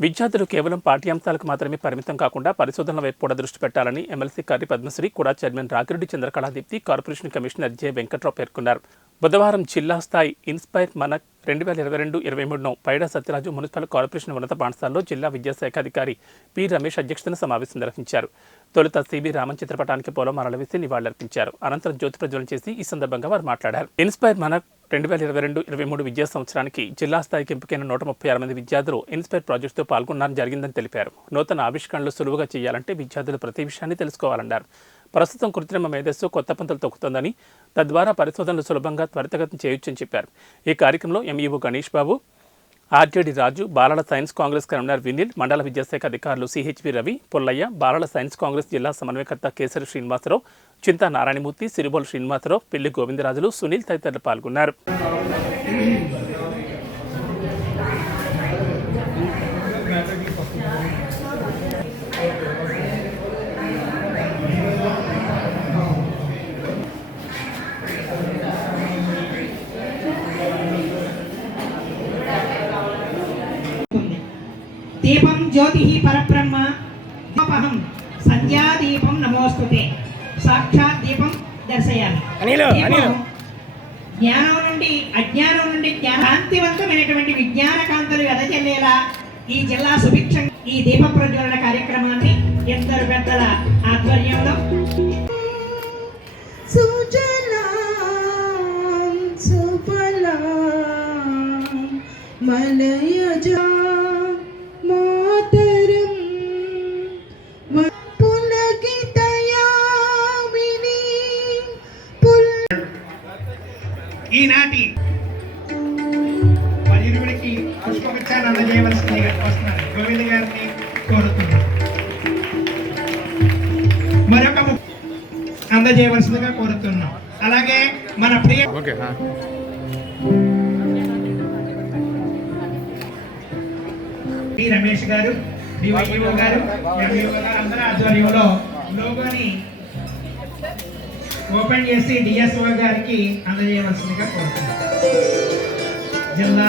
విద్యార్థులు కేవలం పాఠ్యాంశాలకు మాత్రమే పరిమితం కాకుండా పరిశోధనల వైపు కూడా దృష్టి పెట్టాలని ఎమ్మెల్సీ కర్రి పద్మశ్రీ కూడా chairman Ragi Reddy Chandrakala Deepti corporation commissioner J Venkatrao పేర్కొన్నారు. బుధవారం జిల్లా స్థాయి ఇన్స్పైర్ మనక్ రెండు వేల ఇరవై రెండు ఇరవై మూడును పైడా సత్యరాజు మున్సిపల్ కార్పొరేషన్ ఉన్నత పాఠశాలలో జిల్లా విద్యాశాఖ అధికారి పి రమేష్ అధ్యక్షతన సమావేశం నిర్వహించారు. తొలుత సిబి రామన్ చిత్రపటానికి పూలమాలలు వేసి నివాళులర్పించారు. అనంతరం జ్యోతి ప్రజ్వలన చేసి ఈ సందర్భంగా వారు మాట్లాడారు. ఇన్స్పైర్ మనక్ రెండు వేల ఇరవై రెండు ఇరవై మూడు విద్యా సంవత్సరానికి జిల్లా స్థాయికి ఎంపికైన నూట ముప్పై ఆరు మంది విద్యార్థులు ఇన్స్పైర్ ప్రాజెక్టుతో పాల్గొనడం జరిగిందని తెలిపారు. నూతన ఆవిష్కరణలు సులువుగా చేయాలంటే విద్యార్థులు ప్రతి విషయాన్ని తెలుసుకోవాలన్నారు. ప్రస్తుతం కృత్రిమ మేధస్సు కొత్త పంతలు తొక్కుతోందని తద్వారా పరిశోధనలు సులభంగా త్వరితగతం చేయొచ్చని చెప్పారు. ఈ కార్యక్రమంలో ఎంఈఓ గణేష్ బాబు ఆర్జేడి రాజు బాలల సైన్స్ కాంగ్రెస్ కన్వీనర్ వినిల్ మండల విద్యాశాఖ అధికారులు సిహెచ్వి రవి పుల్లయ్య బాలల సైన్స్ కాంగ్రెస్ జిల్లా సమన్వయకర్త కేసరి శ్రీనివాసరావు చింతా నారాయణమూర్తి సిరిబోల్ శ్రీనివాసరావు పెళ్ళి గోవిందరాజులు సునీల్ తదితరులు పాల్గొన్నారు ఉంది. దీపం జ్యోతి పరబ్రహ్మ దీపహం సంధ్యాదీపం నమోస్తుతే సాక్షాత్ దీపం అనిలు. జ్ఞానం నుండి అజ్ఞానం నుండి కాంతివంతమైనటువంటి విజ్ఞాన కాంతులు వెదజల్లేలా ఈ జిల్లా సుభిక్షం ఈ దీప ప్రజ్వలన కార్యక్రమాన్ని ఇద్దరు పెద్దల ఆధ్వర్యంలో సుజలాం సుఫలాం మలయజా అందజేయవలసిందిగా వస్తున్నారు గోవింద్ గారిని కోరుతున్నారు మరొక అందజేయవలసిందిగా కోరుతున్నాం. అలాగే మన ప్రియ పి రమేష్ గారు డివైఓ గారు ఎంఈఓ గారు అందరి ఆధ్వర్యంలో లోగోని ఓపెన్ చేసి డిఎస్ఓ గారికి అందజేయవలసిందిగా కోరుతున్నాం. జిల్లా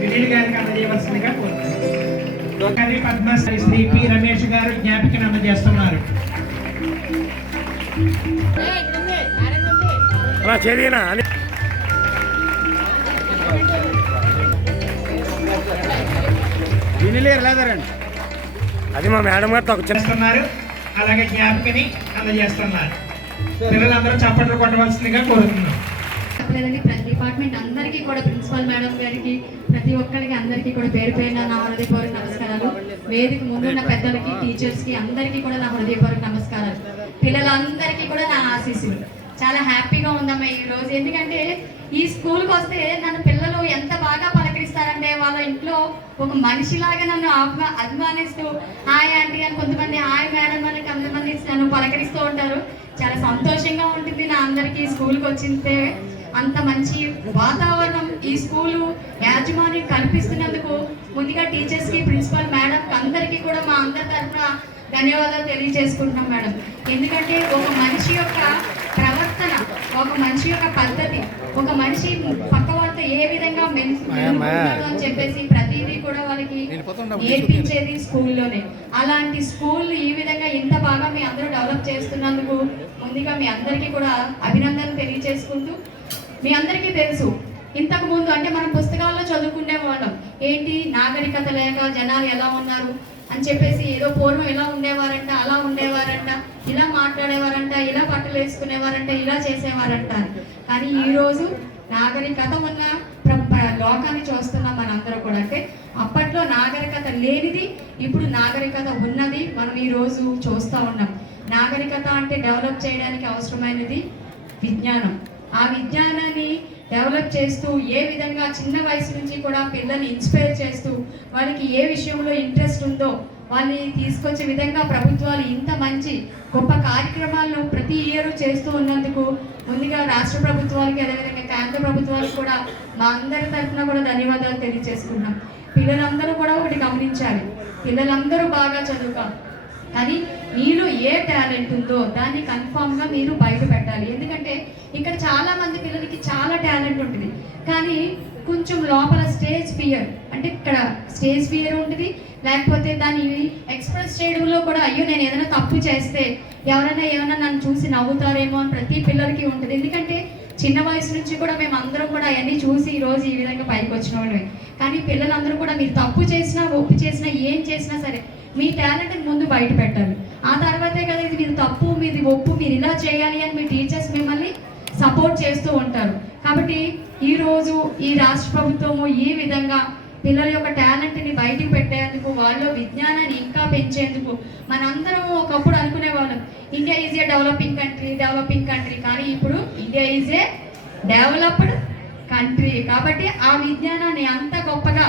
వినీల్ గారికి అందజేయవలసిందిగా కోరుతున్నాం కర్రీ పద్మశ్రీ శ్రీ పి. రమేష్ గారు జ్ఞాపికను అందజేస్తున్నారు అలా చేదినా అని. వినిలేరు లేదరండి. అది మా మేడం గారితో ఒక చేస్తున్నారు. అలాగే జ్ఞాపికని అందజేస్తున్నారు. పిల్లలందరూ చప్పట్లు కొట్టవలసిందిగా కోరుతున్నాం. డిపార్ట్మెంట్ అందరికీ కూడా ప్రిన్సిపల్ మేడం గారికి ప్రతి ఒక్కరికి అందరికీ కూడా పేరు పేరున నా హృదయపూర్వక నమస్కారాలు. వేదిక ముందున్న పెద్దలకి టీచర్స్కి అందరికీ కూడా నా హృదయపూర్వక నమస్కారాలు. పిల్లలందరికీ కూడా నా ఆశీస్సులు. చాలా హ్యాపీగా ఉందమ్మా ఈ రోజు. ఎందుకంటే ఈ స్కూల్కి వస్తే నన్ను పిల్లలు ఎంత బాగా పలకరిస్తారంటే వాళ్ళ ఇంట్లో ఒక మనిషిలాగా నన్ను ఆహ్వా అభిమానిస్తూ హాయ్ ఆంటీ అని కొంతమంది హాయ్ మేడం అని కొంతమంది నన్ను పలకరిస్తూ ఉంటారు. చాలా సంతోషంగా ఉంటుంది నా అందరికీ స్కూల్కి వచ్చింటే. అంత మంచి వాతావరణం ఈ స్కూలు యాజమాన్యం కల్పిస్తున్నందుకు ముందుగా టీచర్స్కి ప్రిన్సిపల్ మేడం అందరికీ కూడా మా అందరి తరఫున ధన్యవాదాలు తెలియజేసుకుంటున్నాం మేడం ఎందుకంటే ఒక మనిషి యొక్క ప్రవర్తన ఒక మనిషి యొక్క పద్ధతి ఒక మనిషి పక్క వాళ్ళతో ఏ విధంగా మెలుగుతున్నాడు అని చెప్పేసి ప్రతిదీ కూడా వాళ్ళకి నేర్పించేది స్కూల్లోనే. అలాంటి స్కూల్ ఈ విధంగా ఇంత బాగా మీ అందరూ డెవలప్ చేస్తున్నందుకు ముందుగా మీ అందరికీ కూడా అభినందనలు తెలియజేసుకుంటూ మీ అందరికీ తెలుసు. ఇంతకు ముందు అంటే మనం పుస్తకాల్లో చదువుకునే వాళ్ళం ఏంటి? నాగరికత లేక జనాలు ఎలా ఉన్నారు? అని చెప్పేసి ఏదో పూర్వం ఇలా ఉండేవారంట అలా ఉండేవారంట ఇలా మాట్లాడేవారంట ఇలా బట్టలు వేసుకునేవారంట ఇలా చేసేవారంట. కానీ ఈరోజు నాగరికత ఉన్న లోకాన్ని చూస్తున్నాం మనందరూ కూడా. అంటే అప్పట్లో నాగరికత లేనిది ఇప్పుడు నాగరికత ఉన్నది మనం ఈ రోజు చూస్తూ ఉన్నాం. నాగరికత అంటే డెవలప్ చేయడానికి అవసరమైనది విజ్ఞానం. ఆ విజ్ఞానాన్ని డెవలప్ చేస్తూ ఏ విధంగా చిన్న వయసు నుంచి కూడా పిల్లల్ని ఇన్స్పైర్ చేస్తూ వాళ్ళకి ఏ విషయంలో ఇంట్రెస్ట్ ఉందో వాళ్ళని తీసుకొచ్చే విధంగా ప్రభుత్వాలు ఇంత మంచి గొప్ప కార్యక్రమాలను ప్రతి ఇయర్ చేస్తూ ఉన్నందుకు ముందుగా రాష్ట్ర ప్రభుత్వాలకి అదేవిధంగా కేంద్ర ప్రభుత్వాలకు కూడా మా అందరి తరఫున కూడా ధన్యవాదాలు తెలియజేసుకున్నాం పిల్లలందరూ కూడా ఒకటి గమనించాలి. పిల్లలందరూ బాగా చదువుకోవాలి కానీ మీలో ఏ టాలెంట్ ఉందో దాన్ని కన్ఫామ్గా మీరు బయట పెట్టాలి. ఎందుకంటే ఇక్కడ చాలా మంది పిల్లలకి చాలా టాలెంట్ ఉంటుంది. కానీ కొంచెం లోపల స్టేజ్ ఫియర్ అంటే ఇక్కడ స్టేజ్ ఫియర్ ఉంటుంది. లేకపోతే దాన్ని ఎక్స్ప్రెస్ చేయడంలో కూడా అయ్యో నేను ఏదైనా తప్పు చేస్తే ఎవరైనా ఏమైనా నన్ను చూసి నవ్వుతారేమో అని ప్రతి పిల్లలకి ఉంటుంది. ఎందుకంటే చిన్న వయసు నుంచి కూడా మేము అందరం కూడా అవన్నీ చూసి ఈరోజు ఈ విధంగా పైకి వచ్చిన వాళ్ళమే. కానీ పిల్లలందరూ కూడా మీరు తప్పు చేసినా ఒప్పు చేసినా ఏం చేసినా సరే మీ టాలెంట్ ముందు బయట పెట్టాలి ఆ తర్వాతే కదా ఇది మీరు తప్పు మీది ఒప్పు మీరు ఇలా చేయాలి అని మీ టీచర్స్ మిమ్మల్ని సపోర్ట్ చేస్తూ ఉంటారు. కాబట్టి ఈ రోజు ఈ రాష్ట్ర ప్రభుత్వము ఈ విధంగా పిల్లల యొక్క టాలెంట్ని బయటికి పెట్టేందుకు వాళ్ళ విజ్ఞానాన్ని ఇంకా పెంచేందుకు మనందరం ఒకప్పుడు అనుకునే వాళ్ళం India is a developing country developing country కానీ ఇప్పుడు India is a developed country కాబట్టి ఆ విజ్ఞానాన్ని అంత గొప్పగా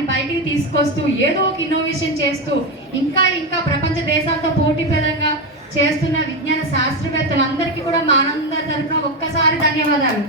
దాన్ని బయటికి తీసుకొస్తూ ఏదో ఒక ఇన్నోవేషన్ చేస్తూ ఇంకా ఇంకా ప్రపంచ దేశాలతో పోటీపరంగా చేస్తున్న విజ్ఞాన శాస్త్రవేత్తలందరికీ కూడా మా ఆనంద తరఫున ఒక్కసారి ధన్యవాదాలు.